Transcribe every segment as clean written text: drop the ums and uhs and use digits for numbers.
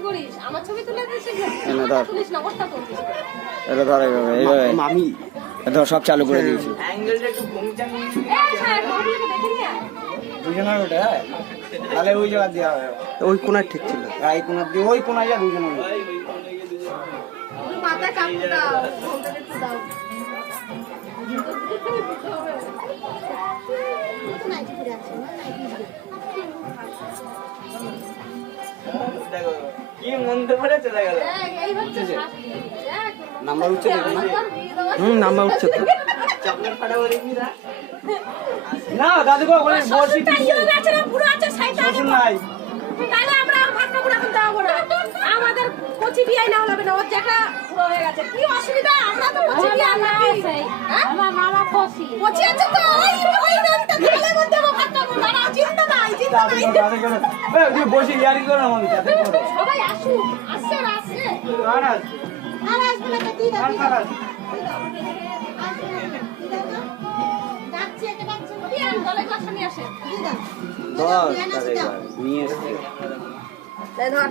কি করিস আমার ছবি তুলে দিস তুলিস না অবস্থা করছিস এটা ধর এইভাবে মামি ধর সব চালু করে দিয়েছি অ্যাঙ্গেলটা একটু ঘুমটা নিয়ে দুজনের ওটা তাহলে ওই জায়গা দেওয়া হবে ওই কোনায় ঠিক ছিল এই কোনার দিয়ে ওই কোনায় যা দুজনের মাথায় কাপড় দাও ফোনটা একটু দাও দেখো কি মন্দ করে চলে গেল এই হচ্ছে নাম্বার উঠছে দেখো না নাম্বার উঠছে তো চকলেট ফাটা বলে কি না না দাদু গো ওখানে বসি আছে না পুরো আছে সাইডে বসুন নাই তাহলে আমরা ভাত কাপড় এখন দাও না আমাদের কচি বিয়ে না হলো না ওর জায়গা পুরো হয়ে গেছে কি অসুবিধা আমরা তো কচি বিয়ে না আমার মামা কচি আছে তো ওই নামটা তাহলে মধ্যে ভাত কাপড় না চিন্তা নাই তুই বসে ইয়ারি করো আমার সাথে সবাই আসুক আসছে আর আসছে আর আর আসবে না তো দিদা ডাকছে একটা ডাকছে বিয়ান দলে ক্লাস নিয়ে আসে দিদা নিয়ে এসে ধর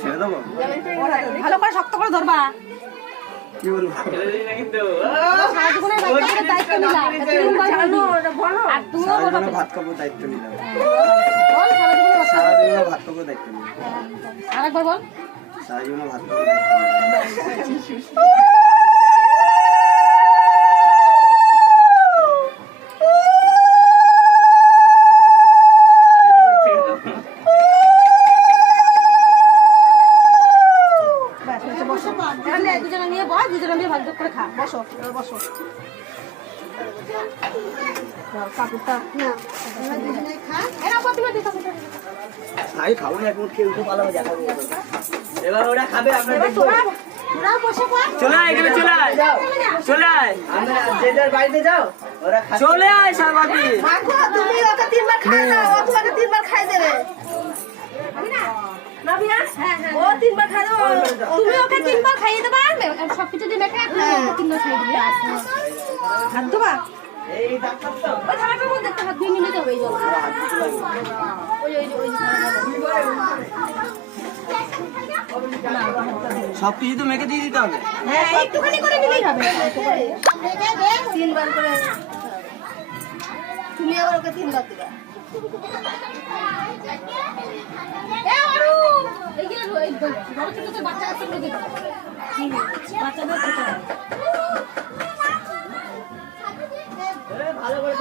ছেড়ে দেবো ভালো করে শক্ত করে ধরবা কি বলবো কিন্তু সারা জীবনের বাচ্চাদের দায়িত্ব নিলাম আর তুমিও বলবা সারাজীবনে ভাত খাবো দায়িত্ব নিলাম বল সারা জীবনের সারাজীবনে ভাত খাবো দায়িত্ব নিলাম আরেকবার বল সারাজীবনে ভাত খাবো দায়িত্ব নিলাম দুজনে নিয়ে বল দুজনে মিলে ভাগ করে খা বসো বসো কাপড়টা না দুজনে খা এরা প্রতিমা দিতে তাই খাবো না এখন খেয়ে উঠে পালাবো দেখাবো এবার ওরা খাবে আমরা দেখবো তোরা বসে পড় চলে আয় এখানে চলে আয় চলে আয় আমরা যে যার বাড়িতে যাও ওরা চলে আয় সবাই মাগো তুমি ওকে তিনবার খাই দাও ও তোমাকে তিনবার খাই দেবে নবিনা ও তিনবার খাই দেবে তুমি ওকে তিনবার খাইয়ে দেবা সব কিছু দিয়ে মেখে ওকে তিনবার খাইয়ে দিবে হাত দেবা এই ডাক্তার তো ওই থালাটার মধ্যে একটা হাত দিয়ে নিতে হবে এই জল ওই ওই ওই সব কিছু তো মেখে দিয়ে দিতে হবে হ্যাঁ একটুখানি করে নিলেই হবে তিনবার করে তুমি আবার ওকে তিনবার দিবা এ অরু এই যে বড় ছোট ছোট বাচ্চা আছে গুলো দিবা বাচ্চাদের ছোট ভালো করে